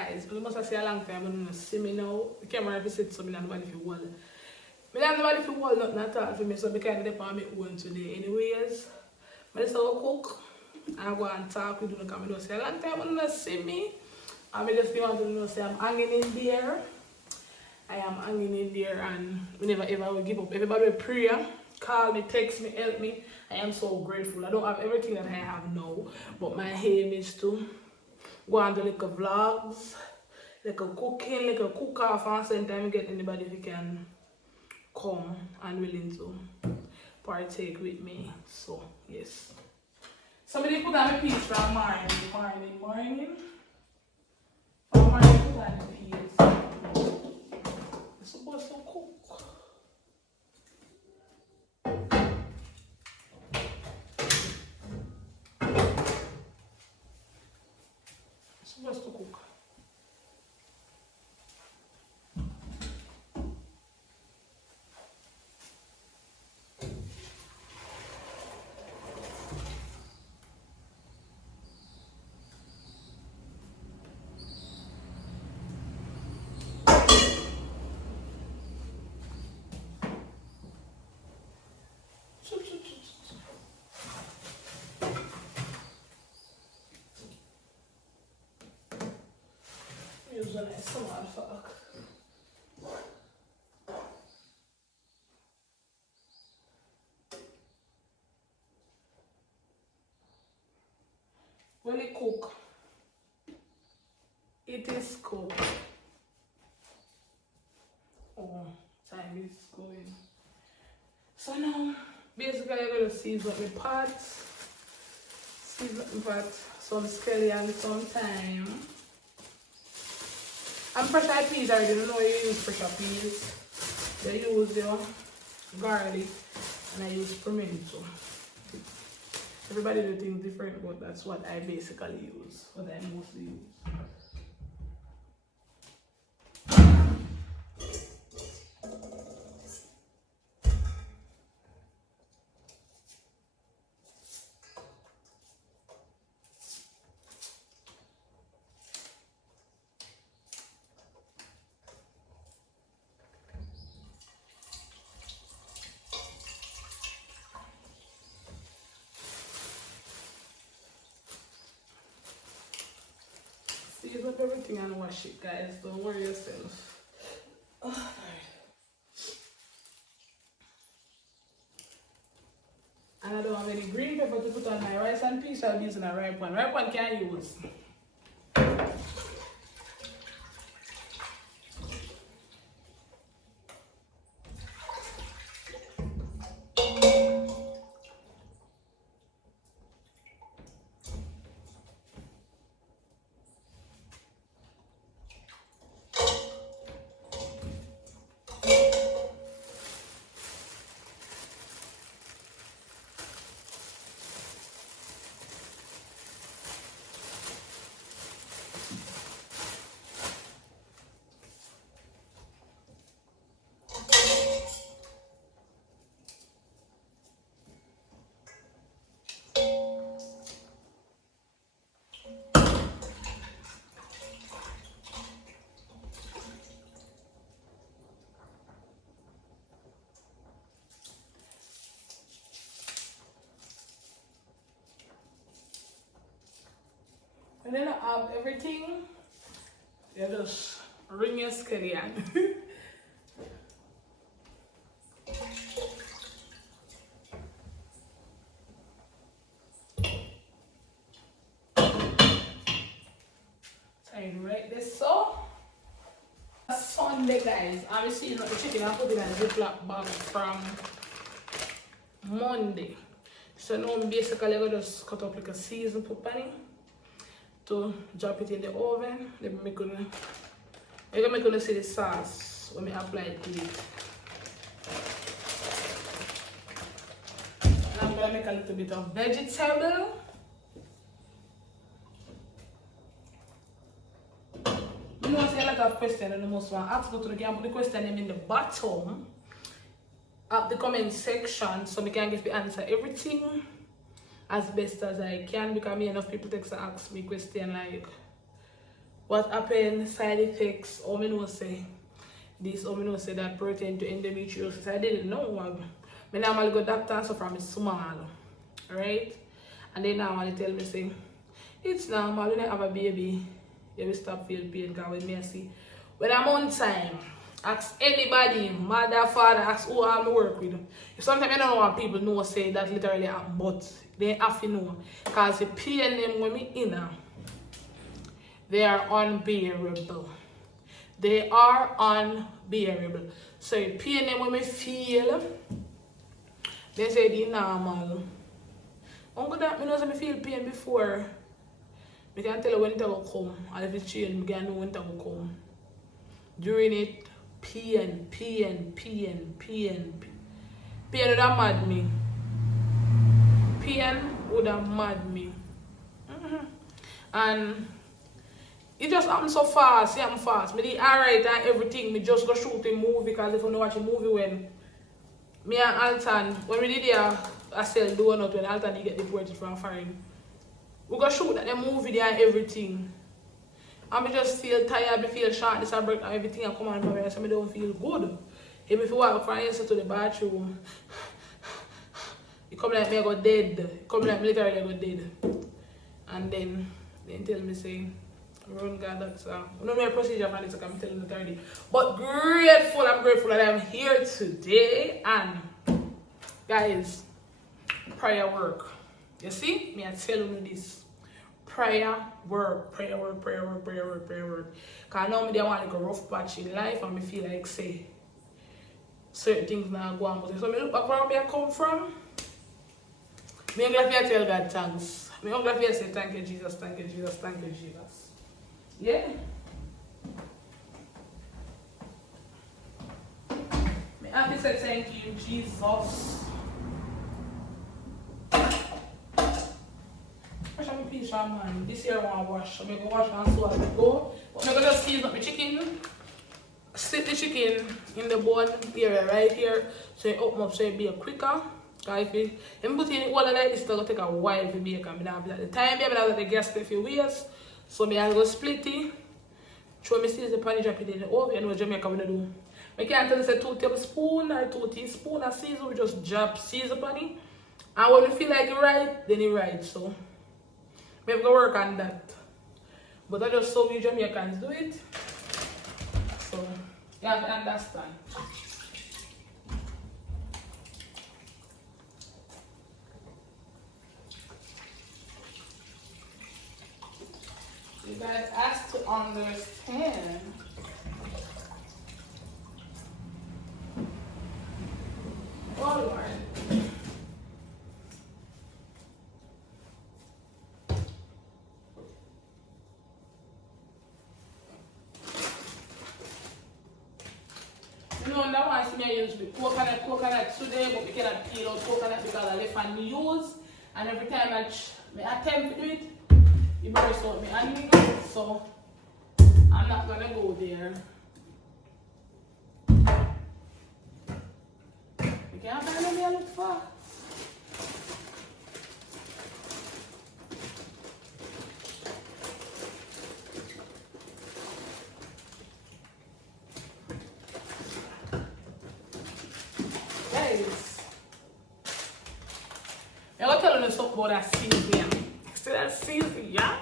guys, you must have seen a long time and you see me now. The camera if you sit so me not nobody for wall. Me not nobody for wall nothing at all for me, so I kind of depend on me own today. Anyways, I just cook and go and talk with you because I don't see a long time and you not see me. I just want to know say I'm hanging in there. I am hanging in there and we never ever will give up. Everybody will pray, call me, text me, help me. I am so grateful. I don't have everything that I have now, but my aim is to go and do little vlogs, little cooking, little cook off, and sometimes get anybody who can come and willing to partake with me. So yes. Somebody put on a piece from morning. From morning put on a piece. I'm supposed to cook. Supposed to cook. Use a nice tomato fork. When it cook, it is cooked. Oh, time is going. So now, basically, I'm going to season the pot, some scallion, some thyme. And fresh peas, I already don't know you use fresh peas. They use your garlic and I use pimento. Everybody do things different, but that's what I basically use, what I mostly use. Season up everything and wash it, guys. Don't worry yourself. Oh, and I don't have any green pepper to put on my rice and peas, so I'm using a ripe one. Ripe one can use. And then I have everything. You just ring your scallion. Right this so. Sunday, guys. I'm seeing the chicken I put in a Ziploc bag from Monday. So now I'm basically gonna just cut up like a season put on it to drop it in the oven. Then we're gonna see the sauce when we apply it to it. And I'm gonna make a little bit of vegetable. You know, I a lot of questions and the most one ask go to the can put the question them in the bottom of the comment section so we can get the answer everything as best as I can, because me enough people text and ask me question like what happened, side effects, or me know say this, or me know say that pertain to endometriosis. I didn't know. I normally go doctor so from small, right? And they normally tell me say it's normal when I have a baby, you will stop feel pain because when me see when I'm on time. Ask anybody, mother, father, ask who I'm work with. Sometimes I don't want people know say that literally happen, but they have to know. Because the pain them when me in, they are unbearable. They are unbearable. So the pain them when me feel, they say the normal. Uncle that me know say me feel pain before. I can tell you when it will come. And if it change, I can know when it will come. During it, pain would have mad me. Pain would have mad me. And it just happened so fast, it happened fast. Me did alright and everything, me just go shoot a movie because if you know watch a movie when me and Alton, when we did a sell donut when Alton he get deported from foreign. We go shoot that the movie there and everything. And I just feel tired, I feel short, this I break and everything and come on my way, so I don't feel good. If you walk from here to the bathroom, you come like me I go dead. You come like me literally I go dead. And then they tell me say, run God that's I don't know a procedure for this, I'm telling you already. But I'm grateful that I'm here today and guys, prayer work. You see? Me I tell you this. Prayer work. Cause now me they want like a rough patch in life and me feel like say certain things now go on. So me look back where me I come from. Me I'm glad to tell God thanks. Me I'm glad to say thank you Jesus, thank you Jesus, thank you Jesus. Yeah. Me happy say thank you Jesus. Man. This year I want to wash. I'm going to wash and so as I go. But I'm going to season up my chicken. Sit the chicken in the bone area right here. So it open up so it be a quicker. If you put in all of that, it's going to take a while to bake. I mean, at the time, I have the gas a few ways. So I go split it. Show me season the pan, drop it in the oven. You know what Jamaica will do. I can't tell you say 2 tablespoons or 2 teaspoons of season. We just drop season pan it. And when you feel like it's right, then it's right. So we have to work on that. But I just saw you Jamaicans do it. So you have to understand. You guys have to understand. Oh Lord. You know, that one me I use the coconut today, but we cannot peel out coconut because I left and use. And every time I attempt to do it, it bursts out my hand. So I'm not gonna go there. You can't find me I look for. I'm going to tell you something about that seasoning. See that seasoning, yeah?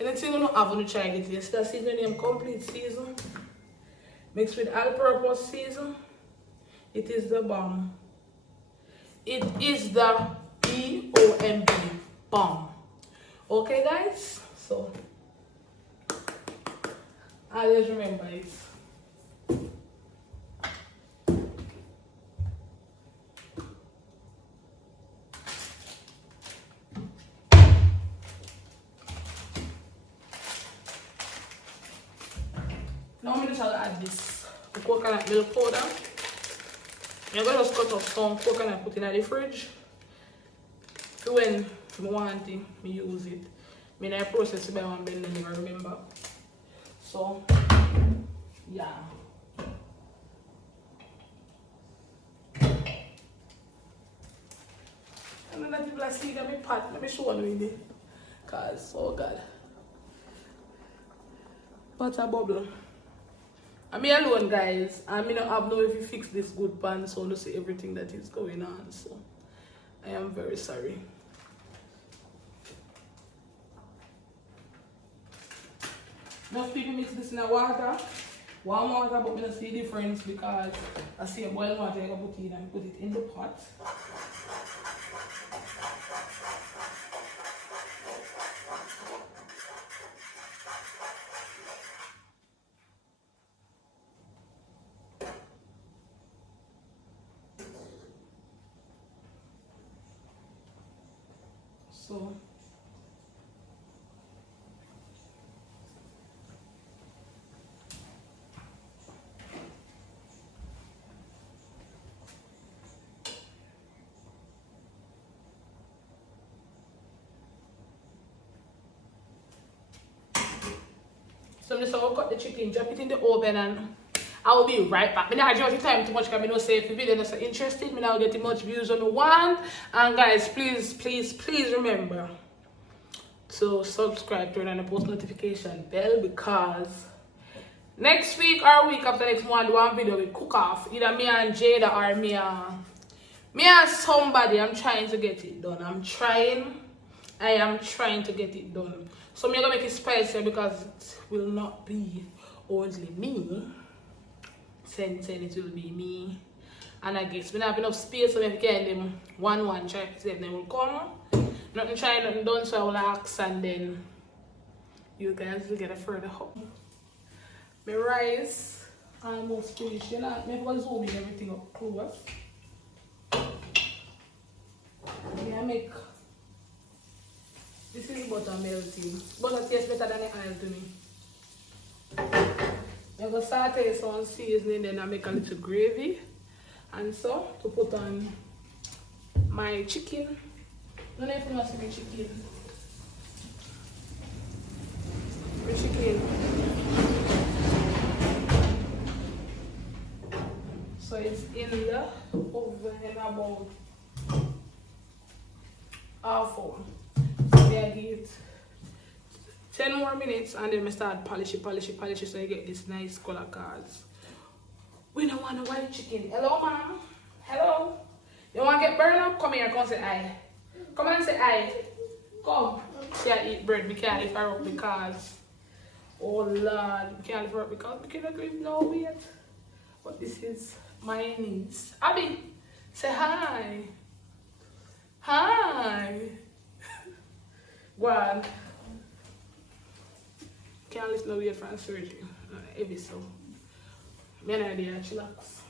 Anything you don't have when you try to get it. See that seasoning, complete season. Mixed with all-purpose season. It is the bomb. It is the B-O-M-B. Bomb. Okay, guys? So, always remember it. Now I'm going to add this coconut milk powder. I'm going to just cut up some coconut, put it in the fridge. When I want it, I use it. I process it by one blend and never remember. So, yeah. And then people see that my pot, let me show you with it. Cause, oh God. Butter bubble. I'm here alone, guys. I mean, I have no if you fix this good pan, so to see everything that is going on. So I am very sorry. Most people mix this in the water. Warm water, but I don't see the difference because I see a boiling water. I can put it and put it in the pot. So I'm just going to cut the chicken, drop it in the oven, and I will be right back. I don't have the time too much because I don't say if the video is interested, I don't get much views on the one. And guys, please remember to subscribe, turn on the post notification bell, because next week or week after next month, do one video with cook off. Either me and Jada or me and somebody. I'm trying to get it done. I am trying to get it done. So I'm gonna make it spicy because it will not be only me. Saying it will be me. And I guess we don't have enough space, so if get them one try to see if they will come. Nothing trying, nothing done, so I will ask, and then you guys will get a further hope. My rice almost finished. You know, I'm going to zoom in everything up close. Yeah, make this is butter melting. Butter tastes better than the oil to me. I'm going to saute some seasoning, then I make a little gravy. And so, to put on my chicken. I don't know if you must be chicken. My chicken. So it's in the oven about half hour. So I give it 10 more minutes and then I start polish it so you get this nice color cards. We don't want a white chicken. Hello, ma'am. Hello. You want to get burned up? Come here, come say aye. Come and say aye. Come. Can't eat bread. We can't lift her up because, oh Lord, we can't lift her up because we cannot lift no weight. But this is my niece. Abby, say hi. Hi. Go on. Can't lift no weight from surgery. Heavy so. Me and idea chillax.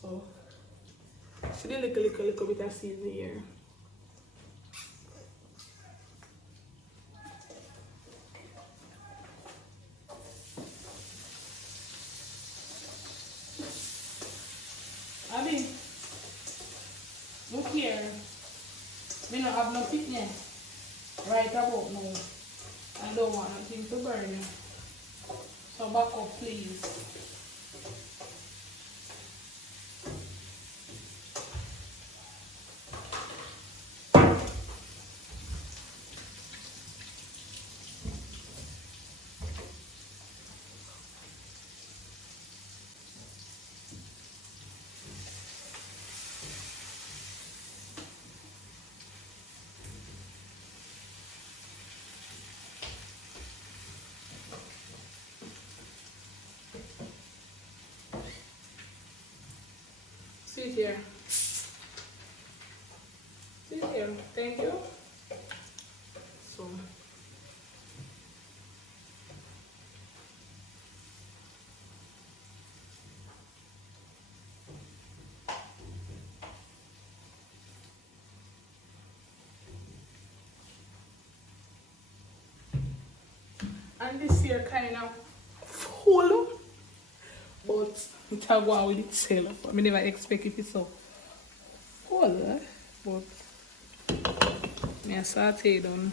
So, see the little bit of seasoning here. Abby, look here. We don't have no picnic right about now. I don't want nothing to burn. So back up, please. Sit here. Sit here. Thank you. So. And this here kind of full, but it will go on with itself. I never expect it so full, but I saute down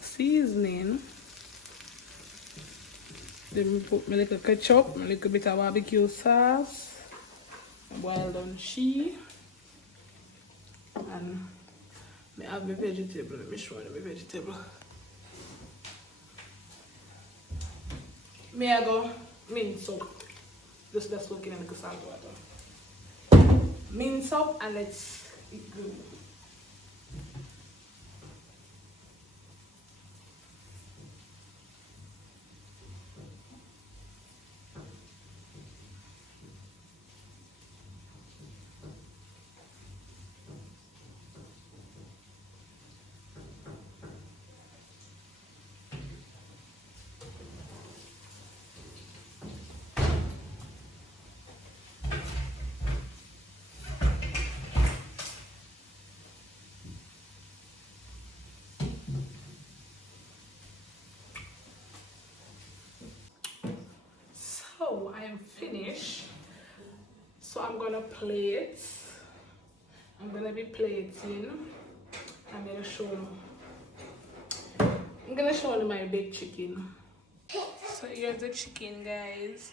seasoning. Then put my little ketchup, a little bit of barbecue sauce, boil down cheese, and I have my vegetable. Let me show you my vegetable. me I go mince up. Just soaking in the salt water. Mince up and let's eat good. So I am finished. So I'm gonna plate. I'm gonna be plating. I'm gonna show you. I'm gonna show you my baked chicken. So here's the chicken, guys.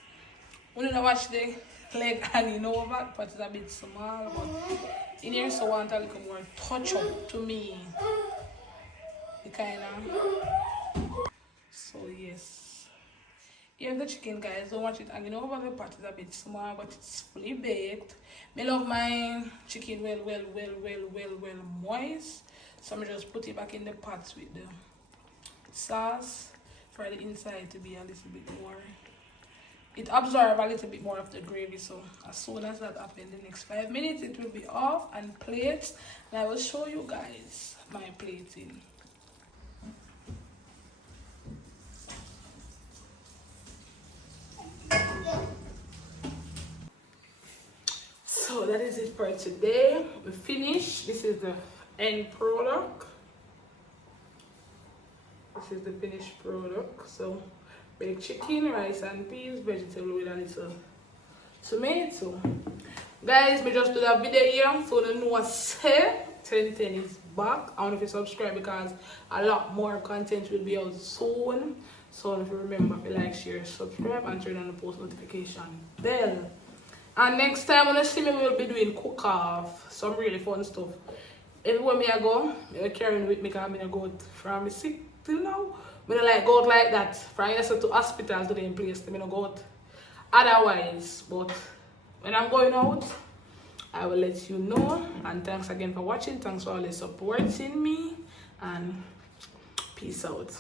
When you watch the leg and you know that part is a bit small, but in here so I want a little more touch up to me. The kind of. So yes. Here's the chicken, guys. Don't watch it. And you know how the pot is a bit small, but it's fully baked. I love my chicken well moist. So I'm just put it back in the pot with the sauce for the inside to be a little bit more. It absorbs a little bit more of the gravy. So as soon as that happens, the next 5 minutes, it will be off and plates. And I will show you guys my plating. So that is it for today. We finished. This is the end product. This is the finished product. So baked chicken, rice and peas, vegetable with a little tomato. Guys, we just do that video here so the know say 1010 is back. I want if you subscribe because a lot more content will be out soon. So if you remember to like, share, subscribe and turn on the post notification bell. And next time when you see me, we'll be doing cook-off, some really fun stuff. Everywhere me I go, I'm carrying with me because I'm going to go from sick till now. When I like go out like that, from yesterday to hospital to the place, I'm going to go out otherwise. But when I'm going out, I will let you know. And thanks again for watching. Thanks for always supporting me. And peace out.